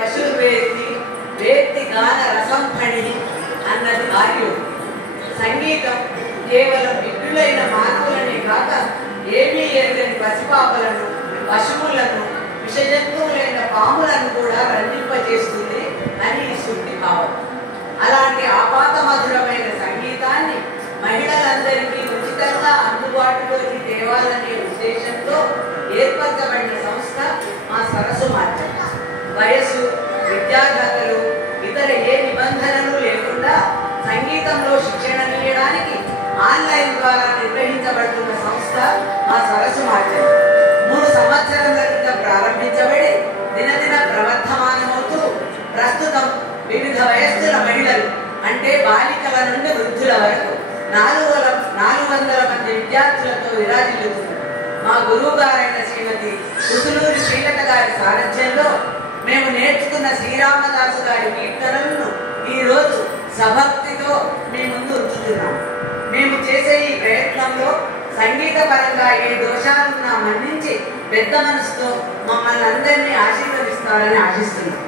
పశుర్వేత్తి వేత్తి గాన రసంఫణి అన్నది ఆర్యుడు. సంగీతం కేవలం విజ్ఞులైన మానవులనే కాక ఏమీ ఎరుగని పసిపాపలను, పశువులను, విషజంతువులైన పాములను కూడా రంజింపజేస్తుంది అని శుద్ధి భావం. అలాంటి ఆపాత మధురమైన సంగీతాన్ని మహిళలందరికీ ఉచితంగా అందుబాటులోకి తేవాలనే ఉద్దేశంతో ఏర్పరచబడిన సంస్థ మా సరస్సు మార్చం. వయస్సు, విద్యార్హతలు, ఇతర ఏ నిబంధనలు లేకుండా సంగీతంలో శిక్షణనియడానికి ఆన్లైన్ ద్వారా నిర్వహించబడుతున్న సంస్థ మా సరస్సు మార్చం. 3 సంవత్సరాల క్రితం ప్రారంభించబడి దినదిన ప్రవర్ధమానమవుతూ ప్రస్తుతం వివిధ వయస్సుల మహిళలు అంటే బాలికల నుండి వృద్ధుల వరకు 400 మంది విద్యార్థులతో విరాజిల్లుతుంది. మా గురువు గారైన శ్రీమతి కుసులూరి శ్రీలత గారి సారథ్యంలో మేము నేర్చుకున్న శ్రీరామదాసు గారి కీర్తనలను ఈరోజు సభక్తితో మీ ముందు ఉంచుతున్నాం. మేము చేసే ఈ ప్రయత్నంలో సంగీత పరంగా ఏ దోషాలున్నా మన్నించి పెద్ద మనసుతో మమ్మల్ని అందరినీ ఆశీర్వదిస్తారని ఆశిస్తున్నాం.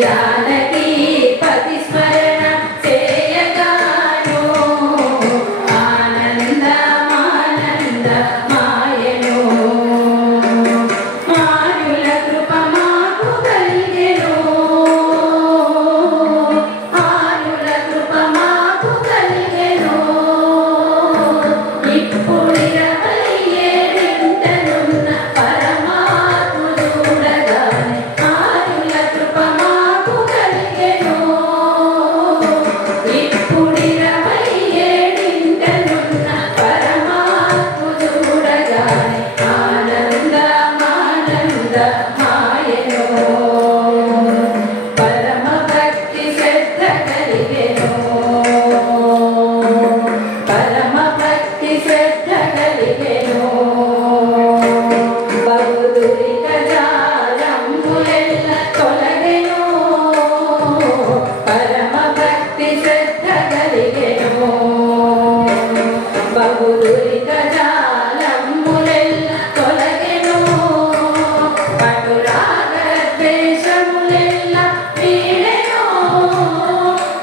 జానకి పతి స్మరణ చేయగాను ఆనందమానంద మాయను మానుల కృప మాకు కలిగెను మానుల కృప మాకు కలిగెను ఇప్పుడు 27 ఇంటనున్న పరమాత్ముడు చూడగానే మానుల కృప మాకు కలిగెను ఇప్పుడు 27 ఇంటనున్న పరమాత్ముడు చూడగానే ఆనందమానంద మాయను పరమ భక్తి శ్రద్ధ కలిగెను పరమ భక్తి శ్రద్ధ కలిగెను బహుదురిత జాలంబులెల్ల తొలగెను పరమ భక్తి శ్రద్ధ కలిగెను బహుదురిత జాలంబులెల్ల తొలగెను పటురాగ ద్వేషములెల్ల వీడెను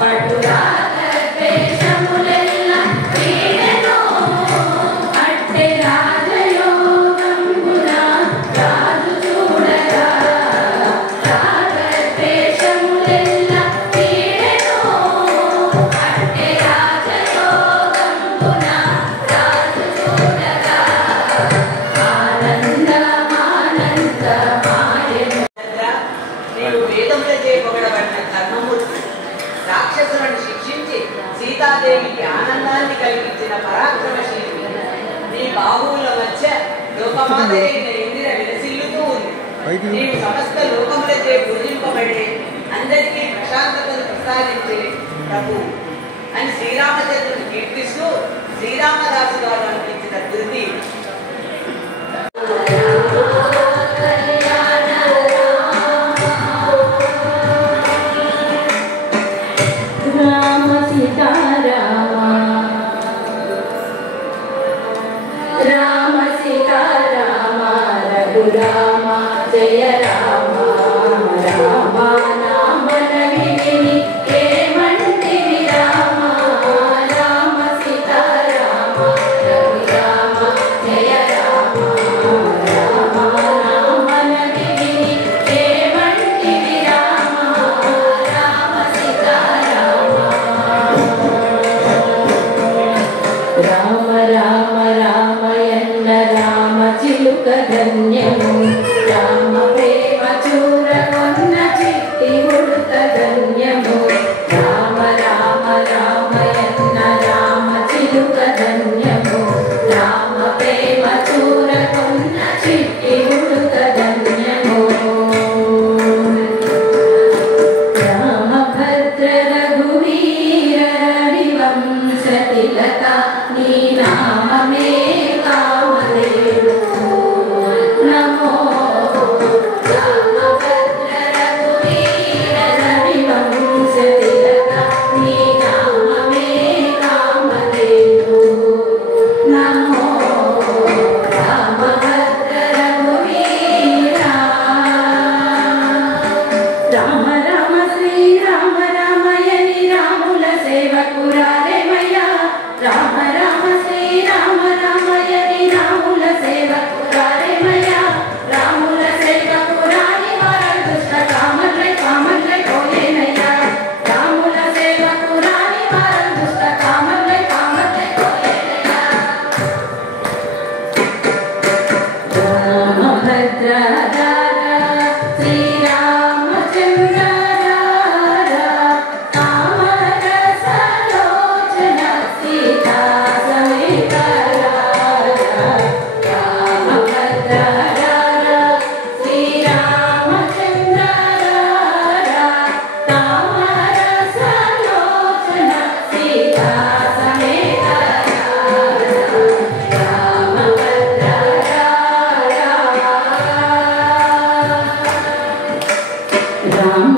పటురాగ ద్వేషములెల్ల వీడెను అట్టె రాజయోగంబున రాజు చూడగా రాగ ద్వేషములెల్ల వీడెను అట్టె రాజయోగంబున రాజు చూడగా ఆనందమానంద మాయను నీవు వేదములచే పొగడబడిన ధర్మమూర్తి రాక్షసులను శిక్షించి సీతాదేవికి ఆనందాన్ని కలిగించిన పరాక్రమశీలి నీ బాహువుల మధ్య లోకమాతైన ఇందిర విలసిల్లుతూ ఉంది నీవు సమస్త లోకములచే పూజింపబడే అందరికీ ప్రశాంతతను ప్రసాదించే ప్రభు అని శ్రీరామచంద్రుని కీర్తిస్తూ శ్రీరామదాసు గారు అనిపించిన కృతి రామ సీతారామ రామ సీతారామ రఘురామ జయ రామ రామ నామన విని ఏమంటివి రామ రామ సీతారామ రఘురామ జయ రామ రామ నామన విని ఏమంటివి రామ రామ సీతారామ రామ రామ రామయన్న రామ చిలుక ధన్యము రామ ప్రేమ చూర కొన్న చిట్టి ఉడుత ధన్యము రామ రామ రామయన్న రామ చిలుక ధన్యము రామ ప్రేమ చూర కొన్న చిట్టి ఉడుత ధన్యము రామభద్ర రఘువీర రవివంశ తిలక నీ నామమే కామదేవు నమో రామభద్ర రఘువీర రవివంశ తిలక నీ నామమే కామదేవు నమో రామభద్ర రఘువీర రామ రామ శ్రీరామ రామయని రాముల సేవకురారేమయ్య రామ రామ శ్రీరామ రామయని రాముల సేవకురారేమయ్య రాముల సేవకురాని వారు దుష్ట కామర్లై కామర్లై పోయేనయ్య రాముల సేవకురాని వారు దుష్ట కామర్లై కామర్లై పోయేనయ్య రామభద్ర శ్రీరామచంద్ర కామరసలోచన సీతా సమేత రామభద్ర శ్రీరామచంద్ర కామరసలోచన సీతా సమేత రామభద్ర రామ